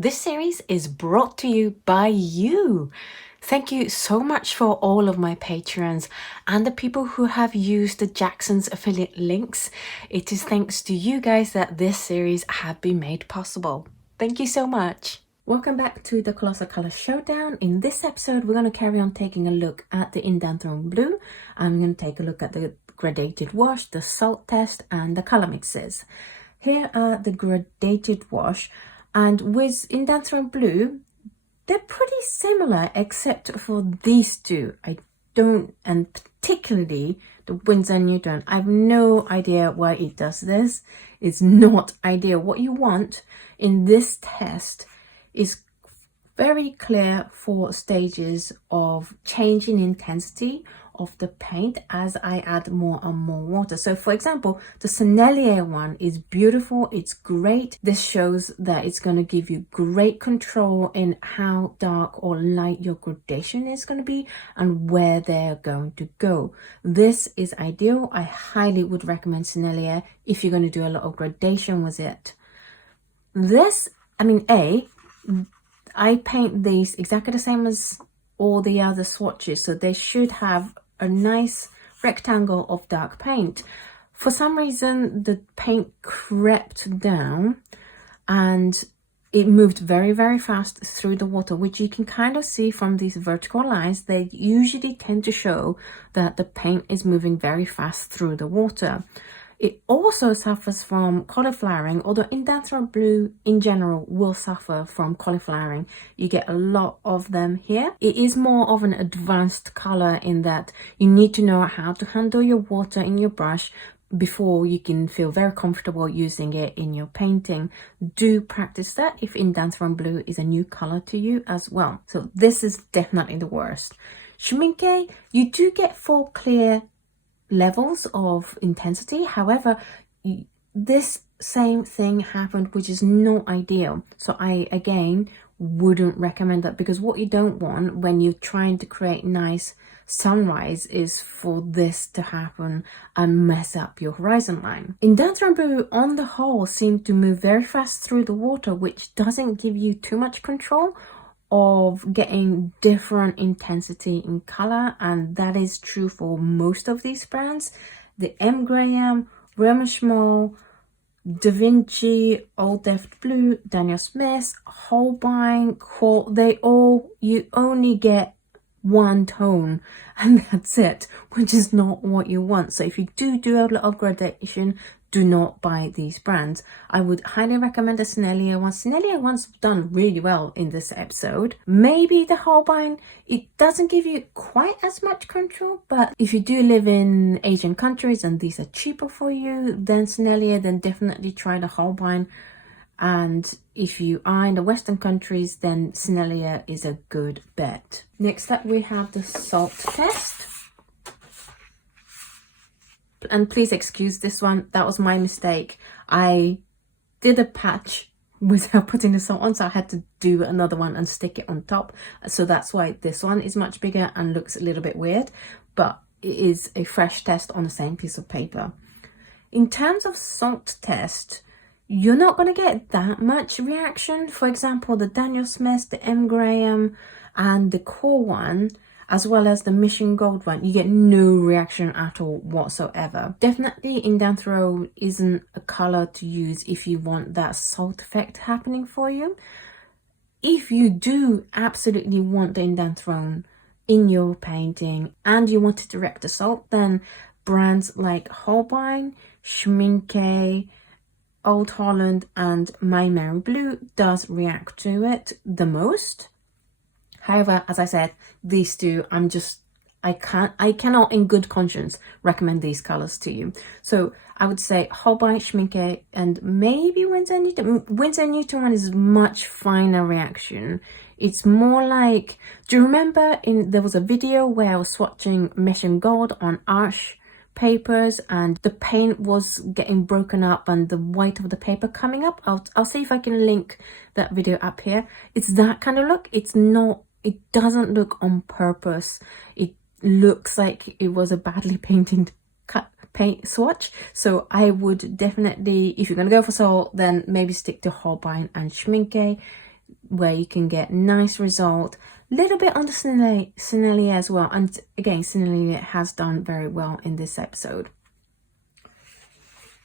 This series is brought to you by you. Thank you so much for all of my patrons and the people who have used the Jackson's affiliate links. It is thanks to you guys that this series have been made possible. Thank you so much. Welcome back to the Colossal Color Showdown. In this episode, we're going to carry on taking a look at the Indanthrone Blue. I'm going to take a look at the gradated wash, the salt test, and the color mixes. Here are the gradated wash. And with Indanthrone Blue, they're pretty similar except for these two. And particularly the Winsor Newton. I have no idea why it does this. It's not ideal. What you want in this test is very clear 4 stages of change in intensity of the paint as I add more and more water. So for example, the Sennelier one is beautiful, it's great. This shows that it's going to give you great control in how dark or light your gradation is going to be and where they're going to go. This is ideal. I highly would recommend Sennelier if you're going to do a lot of gradation with it. I paint these exactly the same as all the other swatches, so they should have a nice rectangle of dark paint. For some reason, the paint crept down and it moved very, very fast through the water, which you can kind of see from these vertical lines. They usually tend to show that the paint is moving very fast through the water. It also suffers from cauliflowering, although Indanthrone Blue in general will suffer from cauliflowering. You get a lot of them here. It is more of an advanced color in that you need to know how to handle your water in your brush before you can feel very comfortable using it in your painting. Do practice that if Indanthrone Blue is a new color to you as well. So this is definitely the worst. Schmincke, you do get 4 clear levels of intensity. However, this same thing happened, which is not ideal. So I again wouldn't recommend that, because what you don't want when you're trying to create nice sunrise is for this to happen and mess up your horizon line. Indanthrone Blue on the whole seemed to move very fast through the water, which doesn't give you too much control of getting different intensity in color, and that is true for most of these brands. The M. Graham, Schmal, Da Vinci, Old Deft Blue, Daniel Smith, Holbein, QoR, you only get 1 tone and that's it, which is not what you want. So if you do a lot of gradation, do not buy these brands. I would highly recommend the Sennelier one. Sennelier one's done really well in this episode. Maybe the Holbein, it doesn't give you quite as much control, but if you do live in Asian countries and these are cheaper for you than Sennelier, then definitely try the Holbein. And if you are in the Western countries, then Sennelier is a good bet. Next up, we have the salt test. And please excuse this one, that was my mistake. I did a patch without putting the salt on, so I had to do another one and stick it on top. So that's why this one is much bigger and looks a little bit weird, but it is a fresh test on the same piece of paper. In terms of salt test, you're not going to get that much reaction. For example, the Daniel Smith, the M. Graham, and the QoR one, as well as the Mission Gold one, you get no reaction at all whatsoever. Definitely Indanthrone isn't a color to use if you want that salt effect happening for you. If you do absolutely want the Indanthrone in your painting and you want to direct the salt, then brands like Holbein, Schmincke, Old Holland, and MaimeriBlue does react to it the most. However, as I said, these two, I cannot in good conscience recommend these colors to you. So I would say Holbein, Schmincke, and maybe Winsor Newton. Winsor Newton one is much finer reaction. It's more like, do you remember there was a video where I was swatching Mission Gold on Arch papers and the paint was getting broken up and the white of the paper coming up? I'll see if I can link that video up here. It's that kind of look. It doesn't look on purpose. It looks like it was a badly painted paint swatch. So I would definitely, if you're going to go for salt, then maybe stick to Holbein and Schmincke. where you can get nice result. Little bit on the Sennelier as well, and again, Sennelier has done very well in this episode.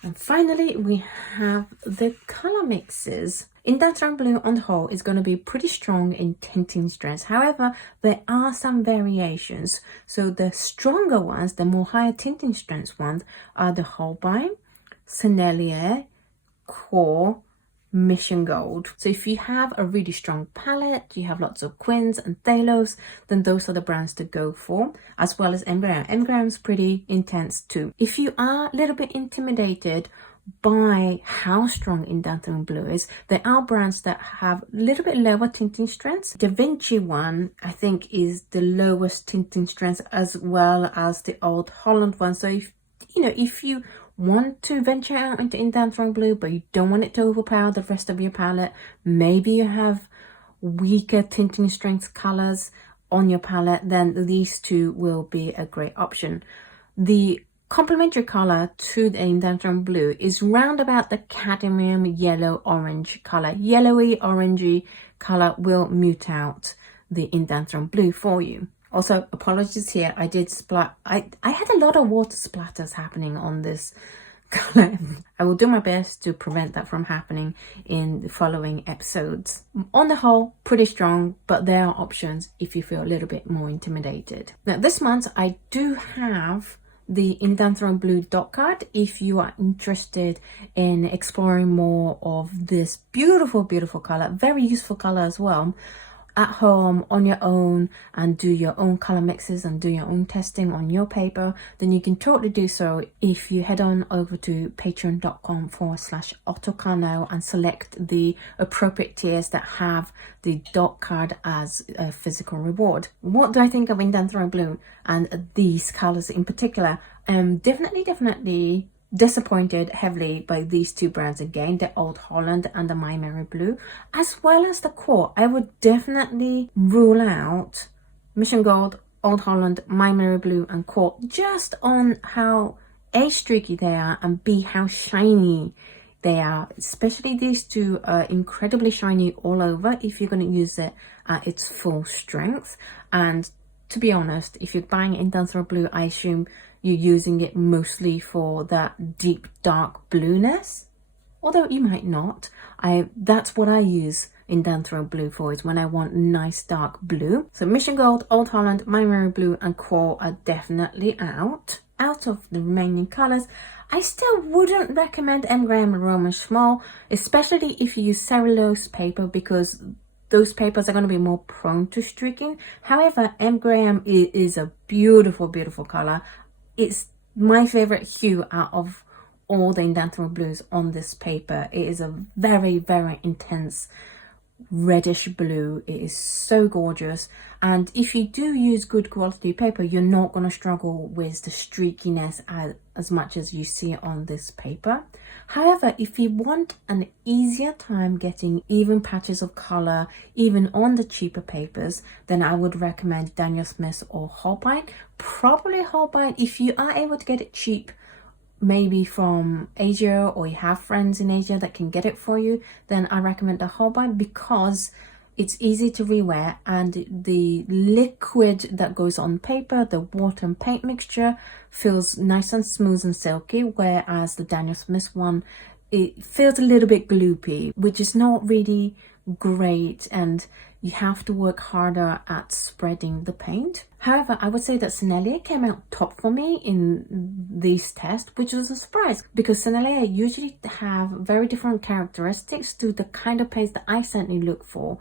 And finally, we have the color mixes. Indanthrone Blue on the whole is going to be pretty strong in tinting strengths. However, there are some variations. So the stronger ones, the more higher tinting strengths ones, are the Holbein, Sennelier, QoR, Mission Gold. So if you have a really strong palette, you have lots of Quins and Phthalos, then those are the brands to go for, as well as MaimeriBlue. MaimeriBlue is pretty intense too. If you are a little bit intimidated by how strong Indanthrone Blue is, there are brands that have a little bit lower tinting strengths. The Vinci one, I think, is the lowest tinting strength, as well as the old Holland one. So if you want to venture out into Indanthrone Blue, but you don't want it to overpower the rest of your palette, maybe you have weaker tinting strength colors on your palette, then these two will be a great option. The complementary color to the Indanthrone Blue is round about the cadmium yellow orange color. Yellowy orangey color will mute out the Indanthrone Blue for you. Also, apologies here, I did I had a lot of water splatters happening on this color. I will do my best to prevent that from happening in the following episodes. On the whole, pretty strong, but there are options if you feel a little bit more intimidated. Now, this month I do have the Indanthrone Blue dot card if you are interested in exploring more of this beautiful color, very useful color as well, at home on your own, and do your own color mixes and do your own testing on your paper. Then you can totally do so if you head on over to patreon.com/AutoKano and select the appropriate tiers that have the dot card as a physical reward. What do I think of Indanthrone Blue and these colors in particular? Definitely disappointed heavily by these two brands again, the Old Holland and the MaimeriBlue, as well as the QoR. I would definitely rule out Mission Gold, Old Holland, MaimeriBlue and QoR just on how A, streaky they are, and B, how shiny they are. Especially these two are incredibly shiny all over if you're going to use it at its full strength. And to be honest, if you're buying Indanthrone Blue, I assume you're using it mostly for that deep dark blueness, although you might not. That's what I use Indanthrone Blue for, is when I want nice dark blue. So Mission Gold, Old Holland, MaimeriBlue and QoR are definitely out of the remaining colors. I still wouldn't recommend MaimeriBlue and Roman Szmal, especially if you use cellulose paper, because those papers are going to be more prone to streaking. However, MaimeriBlue is a beautiful color. It's my favorite hue out of all the Indanthrone Blues on this paper. It is a very intense reddish blue. It is so gorgeous, and if you do use good quality paper, you're not going to struggle with the streakiness as much as you see on this paper. However, if you want an easier time getting even patches of color even on the cheaper papers, then I would recommend Daniel Smith or Holbein. Probably Holbein if you are able to get it cheap, maybe from Asia, or you have friends in Asia that can get it for you, then I recommend the Holbein because it's easy to rewear, and the liquid that goes on paper, the water and paint mixture, feels nice and smooth and silky, whereas the Daniel Smith one, it feels a little bit gloopy, which is not really great, and you have to work harder at spreading the paint. However, I would say that Sennelier came out top for me in these tests, which was a surprise, because Sennelier usually have very different characteristics to the kind of paints that I certainly look for.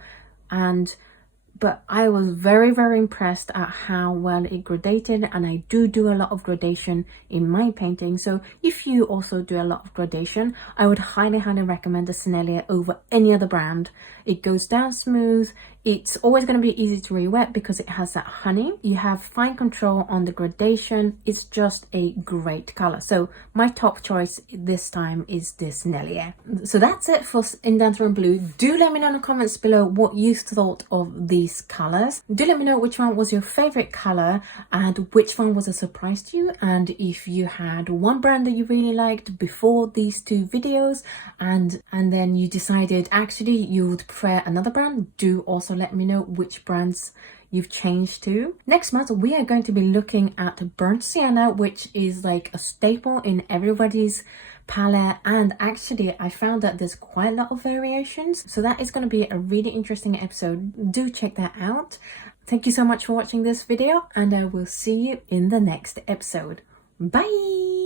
But I was very impressed at how well it gradated, and I do a lot of gradation in my painting. So if you also do a lot of gradation, I would highly recommend the Sennelier over any other brand. It goes down smooth, It's always going to be easy to re-wet because it has that honey. You have fine control on the gradation. It's just a great color. So my top choice this time is this Sennelier. So that's it for Indanthrone Blue. Do let me know in the comments below what you thought of these colors. Do let me know which one was your favorite color and which one was a surprise to you, and if you had one brand that you really liked before these two videos and then you decided actually you would prefer another brand. Do also let me know which brands you've changed to. Next month we are going to be looking at burnt sienna, which is like a staple in everybody's palette, and actually I found that there's quite a lot of variations, so that is going to be a really interesting episode. Do check that out. Thank you so much for watching this video, and I will see you in the next episode. Bye.